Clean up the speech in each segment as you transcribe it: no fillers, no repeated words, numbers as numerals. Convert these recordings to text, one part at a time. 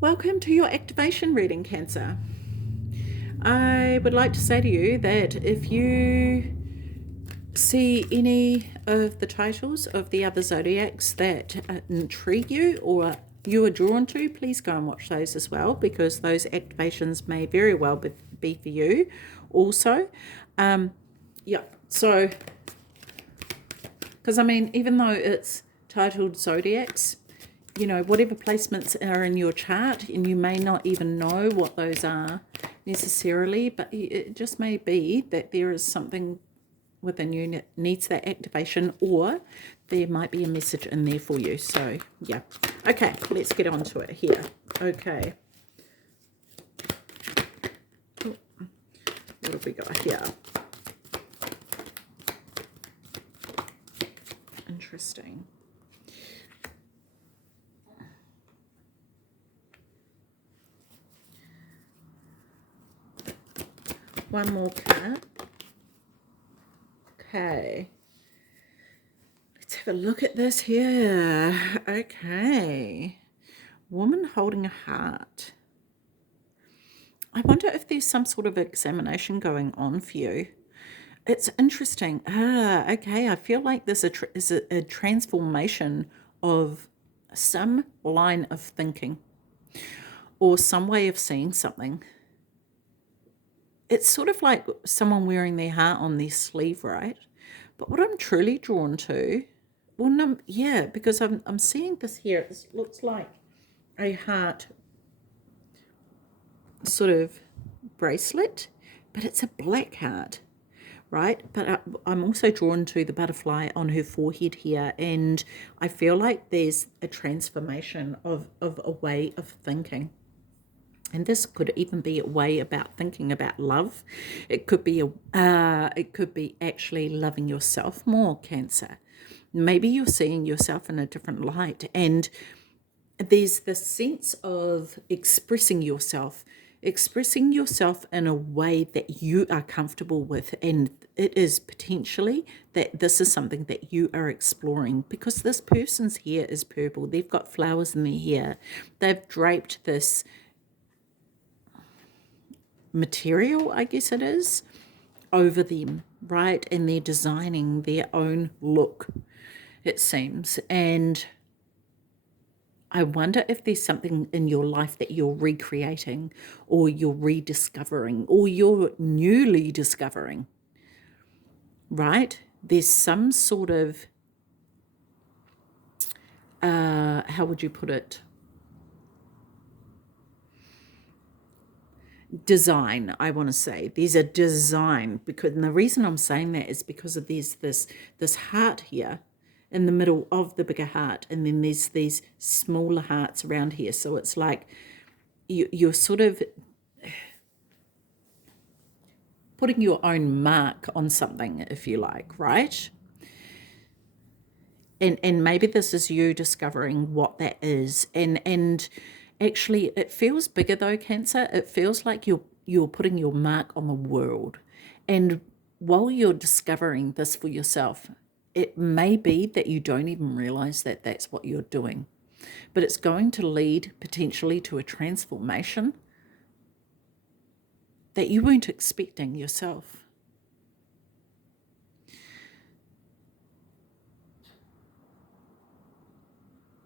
Welcome to your activation reading, Cancer. I would like to say to you that if you see any of the titles of the other zodiacs that intrigue you or you are drawn to, please go and watch those as well, because those activations may very well be for you also. Yeah, so, because I mean, even though it's titled zodiacs, you know, whatever placements are in your chart, and you may not even know what those are necessarily, but it just may be that there is something within you that needs that activation, or there might be a message in there for you. So, yeah. Okay, let's get on to it here. Okay. What have we got here? Interesting. One more card. Okay. Let's have a look at this here. Okay. Woman holding a heart. I wonder if there's some sort of examination going on for you. It's interesting. Okay. I feel like this is a transformation of some line of thinking or some way of seeing something. It's sort of like someone wearing their heart on their sleeve, right? But what I'm truly drawn to, well, no, yeah, because I'm seeing this here. It looks like a heart sort of bracelet, but it's a black heart, right? But I'm also drawn to the butterfly on her forehead here, and I feel like there's a transformation of a way of thinking. And this could even be a way about thinking about love. It could be actually loving yourself more, Cancer. Maybe you're seeing yourself in a different light, and there's this sense of expressing yourself in a way that you are comfortable with, and it is potentially that this is something that you are exploring, because this person's hair is purple. They've got flowers in their hair. They've draped this material, I guess it is, over them, right? And they're designing their own look, it seems. And I wonder if there's something in your life that you're recreating, or you're rediscovering, or you're newly discovering, right? There's some sort of, how would you put it? Design, I want to say. There's a design, because, and the reason I'm saying that is because of there's this heart here in the middle of the bigger heart, and then there's these smaller hearts around here. So it's like you're sort of putting your own mark on something, if you like, right? And maybe this is you discovering what that is. And actually, it feels bigger though, Cancer. It feels like you're putting your mark on the world. And while you're discovering this for yourself, it may be that you don't even realize that that's what you're doing. But it's going to lead potentially to a transformation that you weren't expecting yourself.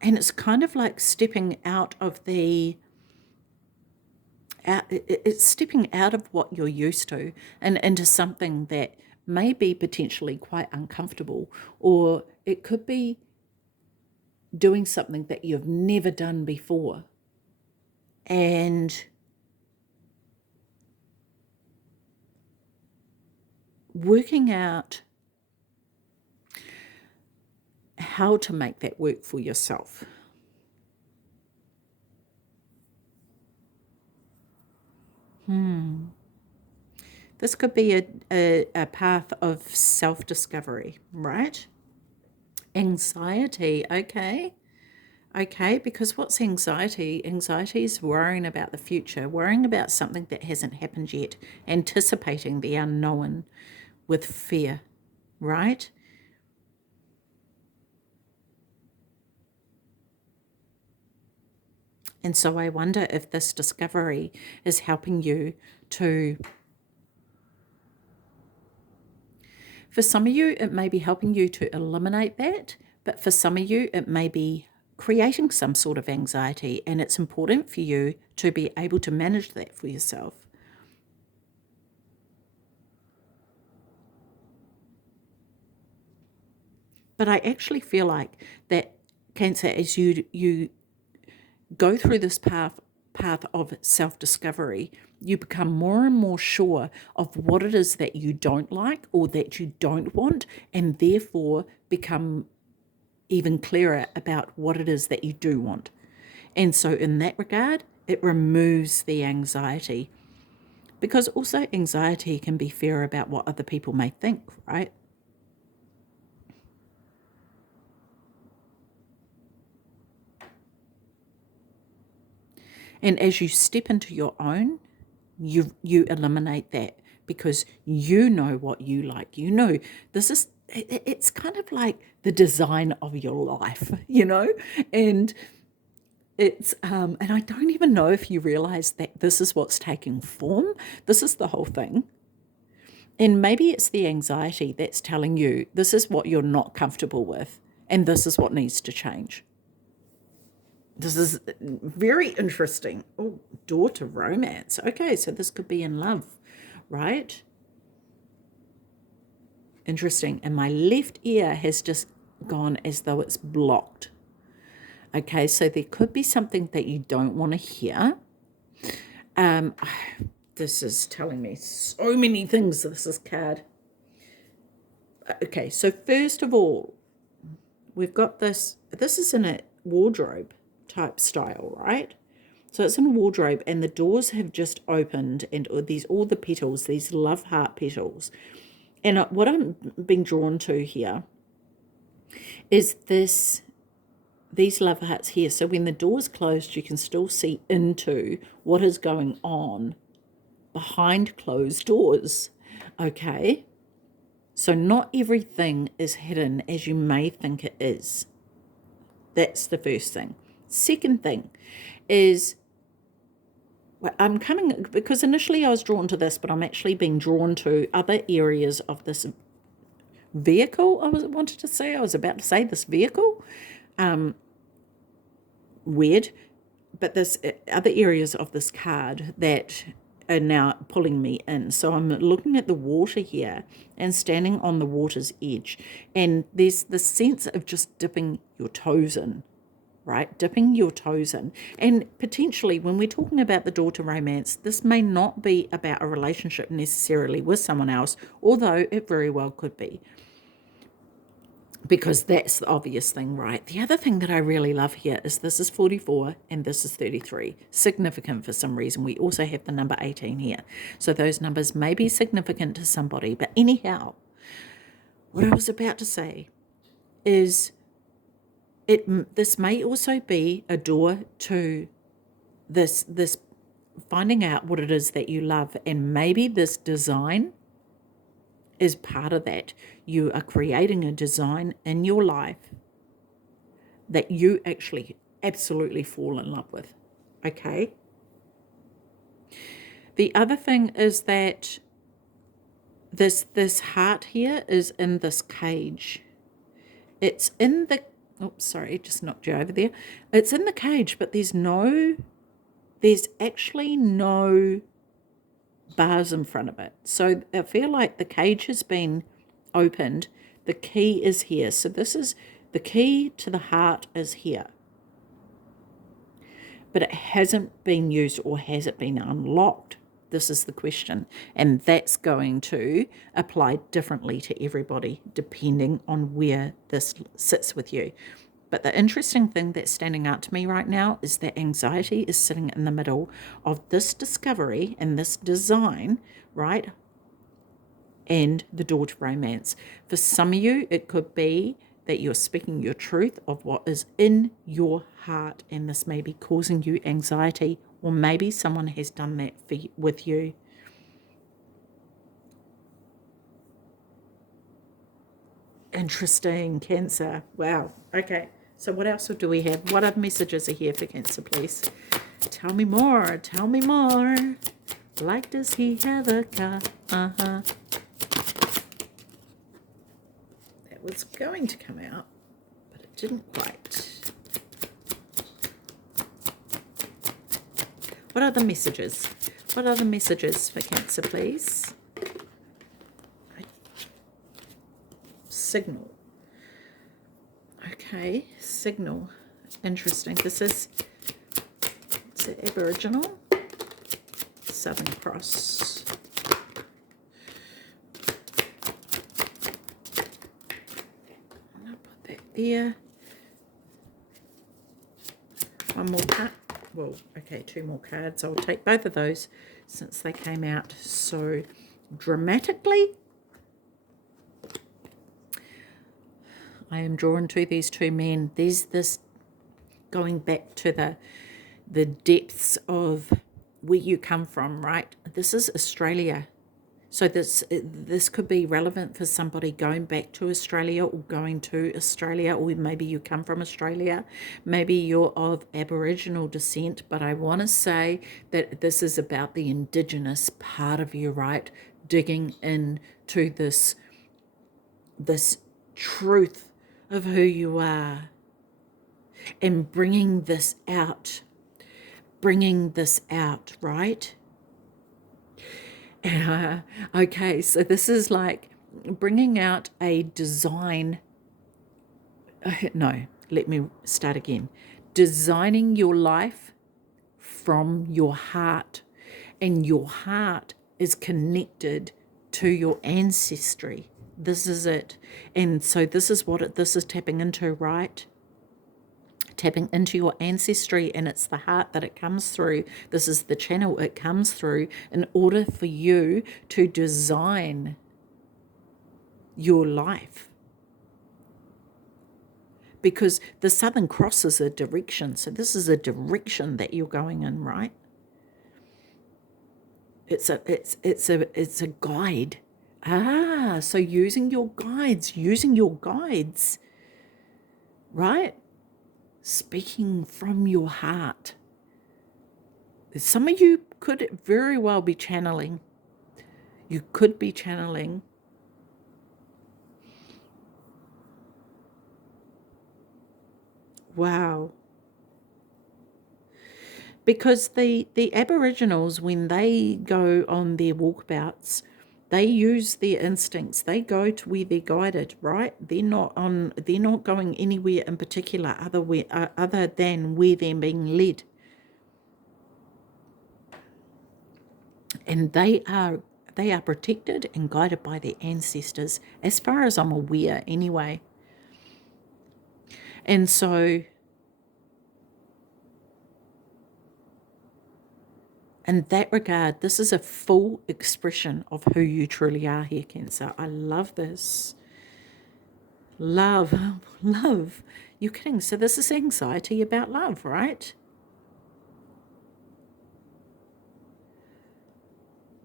And it's kind of like stepping out of it's stepping out of what you're used to and into something that may be potentially quite uncomfortable, or it could be doing something that you've never done before. And working out how to make that work for yourself. This could be a path of self-discovery, right? Anxiety, okay. Okay, because what's anxiety? Anxiety is worrying about the future, worrying about something that hasn't happened yet, anticipating the unknown with fear, right? And so I wonder if this discovery is helping you to, for some of you, it may be helping you to eliminate that, but for some of you, it may be creating some sort of anxiety, and it's important for you to be able to manage that for yourself. But I actually feel like that, Cancer, as you go through this path of self-discovery, you become more and more sure of what it is that you don't like or that you don't want, and therefore become even clearer about what it is that you do want. And so in that regard, it removes the anxiety, because also anxiety can be fear about what other people may think, right? And as you step into your own, you eliminate that, because you know what you like. You know, it's kind of like the design of your life, and it's and I don't even know if you realize that this is what's taking form. This is the whole thing. And maybe it's the anxiety that's telling you this is what you're not comfortable with, and this is what needs to change. This is very interesting. Oh, door to romance. Okay, so this could be in love, right? Interesting. And my left ear has just gone as though it's blocked. Okay, so there could be something that you don't want to hear. This is telling me so many things, this card. Okay, so first of all, we've got this. This is in a wardrobe type style, right? So it's in a wardrobe, and the doors have just opened, and all the petals, these love heart petals. And what I'm being drawn to here is these love hearts here. So when the door's closed, you can still see into what is going on behind closed doors. Okay? So not everything is hidden as you may think it is. That's the first thing. Second thing is, I'm coming, because initially I was drawn to this, but I'm actually being drawn to other areas of this vehicle. I was about to say this vehicle. Weird. But there's other areas of this card that are now pulling me in. So I'm looking at the water here and standing on the water's edge. And there's the sense of just dipping your toes in, right? Dipping your toes in. And potentially when we're talking about the door to romance, this may not be about a relationship necessarily with someone else, although it very well could be, because that's the obvious thing, right? The other thing that I really love here is this is 44 and this is 33. Significant for some reason. We also have the number 18 here. So those numbers may be significant to somebody. But anyhow, what I was about to say is this may also be a door to this finding out what it is that you love, and maybe this design is part of that. You are creating a design in your life that you actually absolutely fall in love with. Okay? The other thing is that this heart here is in this cage. It's in the, sorry, just knocked you over there. It's in the cage, but there's actually no bars in front of it. So I feel like the cage has been opened. The key is here. So this is the key to the heart is here. But it hasn't been used, or has it been unlocked? This is the question. And that's going to apply differently to everybody depending on where this sits with you. But the interesting thing that's standing out to me right now is that anxiety is sitting in the middle of this discovery and this design, right? And the door to romance. For some of you, it could be that you're speaking your truth of what is in your heart, and this may be causing you anxiety, or maybe someone has done that with you. Interesting, Cancer. Wow. Okay. So what else do we have? What other messages are here for Cancer, please? Tell me more. Tell me more. Like, does he have a car? That was going to come out, but it didn't quite. What are the messages? What are the messages for Cancer, please? Signal. Okay, signal. Interesting. This is, it's an Aboriginal. Southern Cross. I'm going to put that there. One more card. Well, okay, 2 more cards. I'll take both of those since they came out so dramatically. I am drawn to these 2 men. There's this going back to the depths of where you come from, right? This is Australia. So this could be relevant for somebody going back to Australia or going to Australia, or maybe you come from Australia. Maybe you're of Aboriginal descent, but I want to say that this is about the Indigenous part of you, right? Digging into this truth of who you are and bringing this out, right? Okay, so this is like bringing out a design. No, let me start again. Designing your life from your heart, and your heart is connected to your ancestry. This is it. And so this is what this is tapping into, right? Tapping into your ancestry, and it's the heart that it comes through. This is the channel it comes through in order for you to design your life. Because the Southern Cross is a direction, so this is a direction that you're going in, right? It's a guide. So using your guides, right? Speaking from your heart. Some of you could very well be channeling. You could be channeling. Wow. Because the Aboriginals, when they go on their walkabouts, they use their instincts. They go to where they're guided, right? They're not going anywhere in particular other than where they're being led. And they are protected and guided by their ancestors, as far as I'm aware anyway. And so, in that regard, this is a full expression of who you truly are here, Cancer. I love this. Love. You're kidding. So this is anxiety about love, right?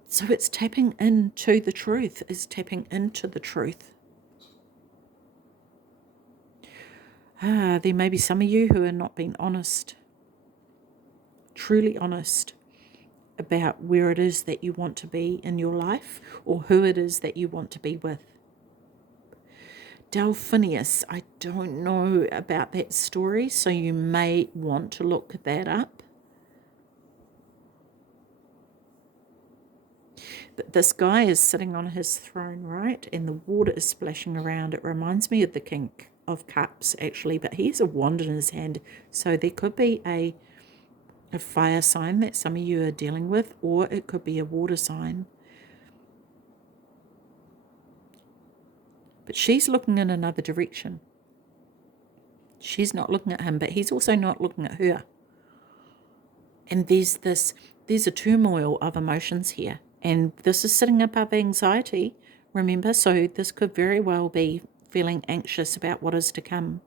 So it's tapping into the truth. It's tapping into the truth. There may be some of you who are not being honest, truly honest, about where it is that you want to be in your life or who it is that you want to be with. Delphinius, I don't know about that story, so you may want to look that up. But this guy is sitting on his throne, right? And the water is splashing around. It reminds me of the King of Cups, actually, but he has a wand in his hand. So there could be a fire sign that some of you are dealing with, or it could be a water sign. But she's looking in another direction. She's not looking at him, but he's also not looking at her. And there's a turmoil of emotions here. And this is sitting above anxiety, remember? So this could very well be feeling anxious about what is to come.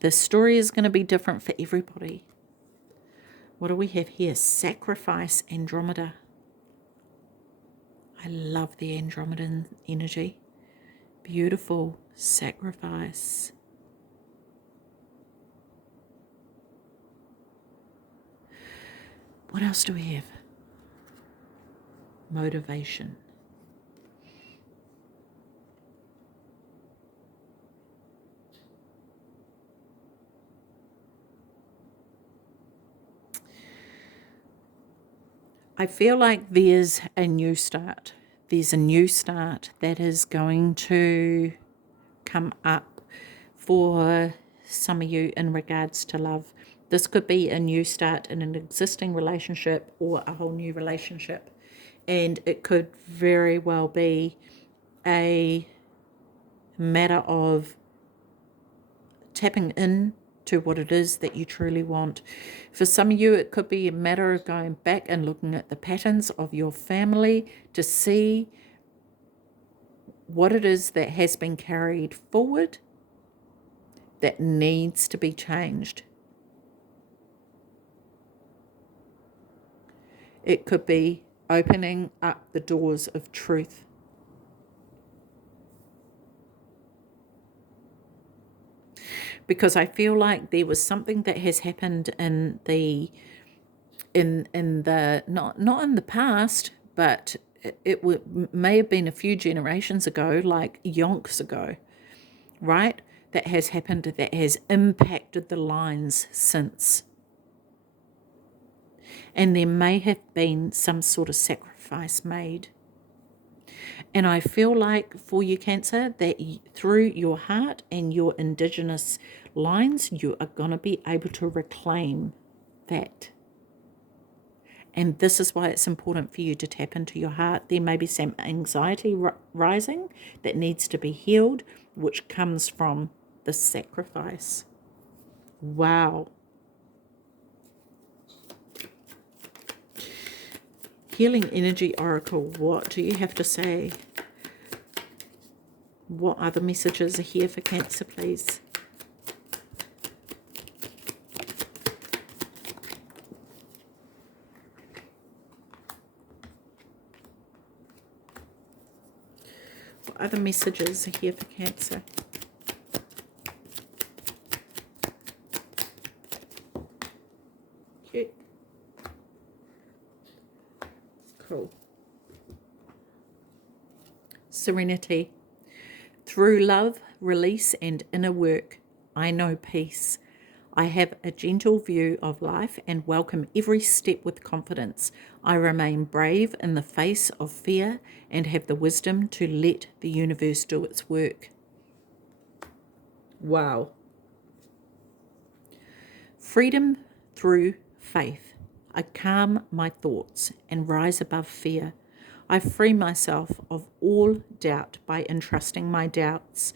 The story is going to be different for everybody. What do we have here? Sacrifice, Andromeda. I love the Andromedan energy. Beautiful. Sacrifice. What else do we have? Motivation. I feel like there's a new start. There's a new start that is going to come up for some of you in regards to love. This could be a new start in an existing relationship or a whole new relationship. And it could very well be a matter of tapping in to what it is that you truly want. For some of you, it could be a matter of going back and looking at the patterns of your family to see what it is that has been carried forward that needs to be changed. It could be opening up the doors of truth. Because I feel like there was something that has happened in the not in the past, but it may have been a few generations ago, like yonks ago, right? That has happened, that has impacted the lines since. And there may have been some sort of sacrifice made. And I feel like for you, Cancer, that through your heart and your Indigenous lines, you are going to be able to reclaim that. And this is why it's important for you to tap into your heart. There may be some anxiety rising that needs to be healed, which comes from the sacrifice. Wow. Healing Energy Oracle, what do you have to say? What other messages are here for Cancer, please? What other messages are here for Cancer? Cute. Cool. Serenity. Through love, release, and inner work, I know peace. I have a gentle view of life and welcome every step with confidence. I remain brave in the face of fear and have the wisdom to let the universe do its work. Wow. Freedom through faith. I calm my thoughts and rise above fear. I free myself of all doubt by entrusting my doubts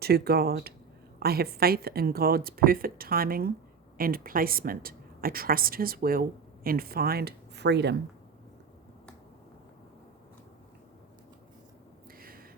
to God. I have faith in God's perfect timing and placement. I trust His will and find freedom.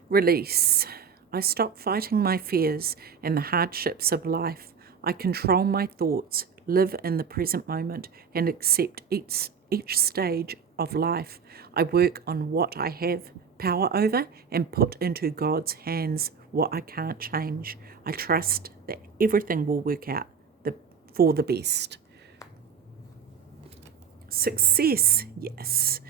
Release. I stop fighting my fears and the hardships of life. I control my thoughts, live in the present moment, and accept each stage of life. I work on what I have power over and put into God's hands what I can't change. I trust that everything will work out for the best. Success, yes.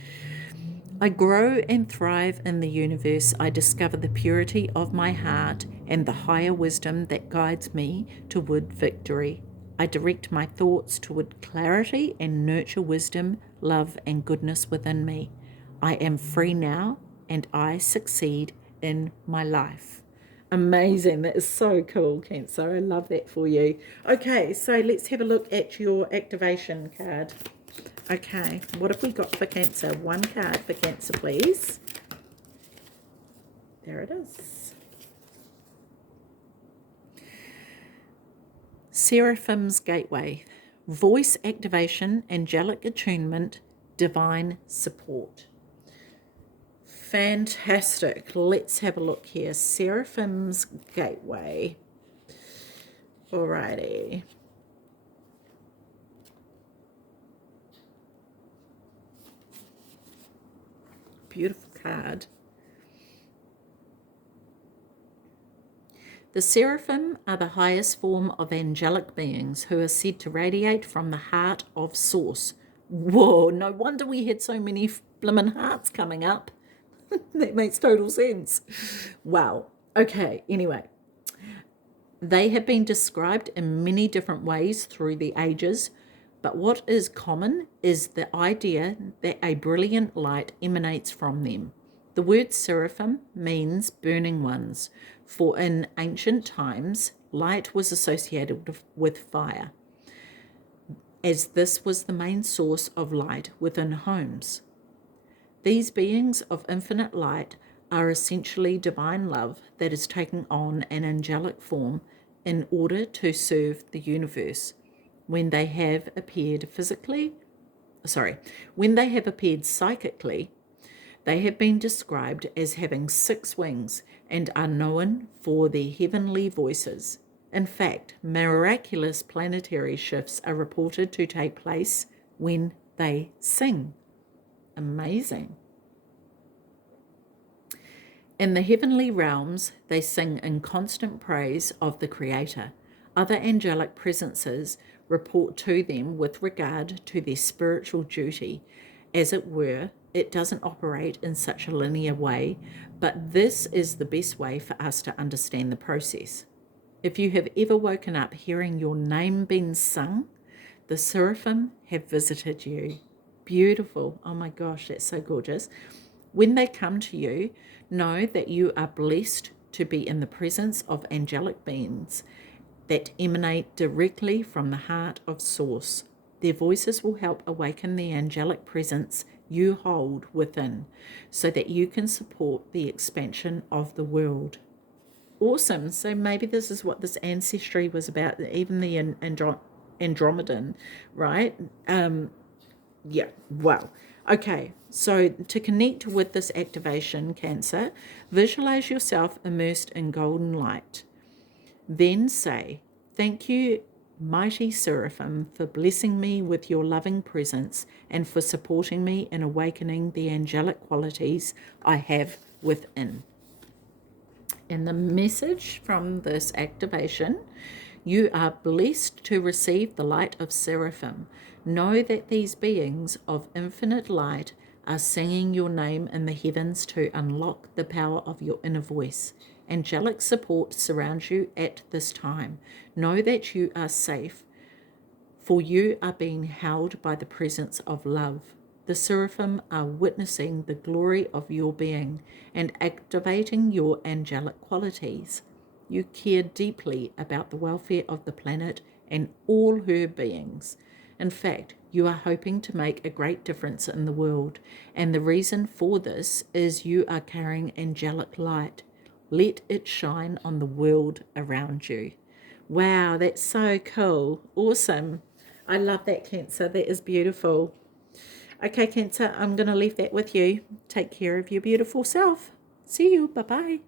I grow and thrive in the universe. I discover the purity of my heart and the higher wisdom that guides me toward victory. I direct my thoughts toward clarity and nurture wisdom, love, and goodness within me. I am free now and I succeed in my life. Amazing. That is so cool, Cancer. I love that for you. Okay, so let's have a look at your activation card. Okay, what have we got for Cancer? One card for Cancer, please. There it is. Seraphim's Gateway. Voice activation, angelic attunement, divine support. Fantastic. Let's have a look here. Seraphim's Gateway. Alrighty. Beautiful card. The Seraphim are the highest form of angelic beings who are said to radiate from the heart of Source. Whoa, no wonder we had so many blimmin' hearts coming up. That makes total sense. Wow. Okay, anyway. They have been described in many different ways through the ages, but what is common is the idea that a brilliant light emanates from them. The word seraphim means burning ones, for in ancient times, light was associated with fire, as this was the main source of light within homes. These beings of infinite light are essentially divine love that is taking on an angelic form in order to serve the universe. When they have appeared psychically, they have been described as having 6 wings and are known for their heavenly voices. In fact, miraculous planetary shifts are reported to take place when they sing. Amazing. In the heavenly realms, they sing in constant praise of the Creator. Other angelic presences report to them with regard to their spiritual duty. As it were, it doesn't operate in such a linear way, but this is the best way for us to understand the process. If you have ever woken up hearing your name being sung, the seraphim have visited you. Beautiful. Oh my gosh, that's so gorgeous. When they come to you, know that you are blessed to be in the presence of angelic beings that emanate directly from the heart of Source. Their voices will help awaken the angelic presence you hold within so that you can support the expansion of the world. Awesome. So maybe this is what this ancestry was about, even the Andromedan, right? Yeah, wow. Okay, so to connect with this activation, Cancer, visualize yourself immersed in golden light. Then say, "Thank you, mighty Seraphim, for blessing me with your loving presence and for supporting me in awakening the angelic qualities I have within." And the message from this activation: you are blessed to receive the light of Seraphim. Know that these beings of infinite light are singing your name in the heavens to unlock the power of your inner voice. Angelic support surrounds you at this time. Know that you are safe, for you are being held by the presence of love. The seraphim are witnessing the glory of your being and activating your angelic qualities. You care deeply about the welfare of the planet and all her beings. In fact, you are hoping to make a great difference in the world, and the reason for this is you are carrying angelic light. Let it shine on the world around you. Wow, that's so cool. Awesome. I love that, Cancer. That is beautiful. Okay, Cancer, I'm going to leave that with you. Take care of your beautiful self. See you. Bye-bye.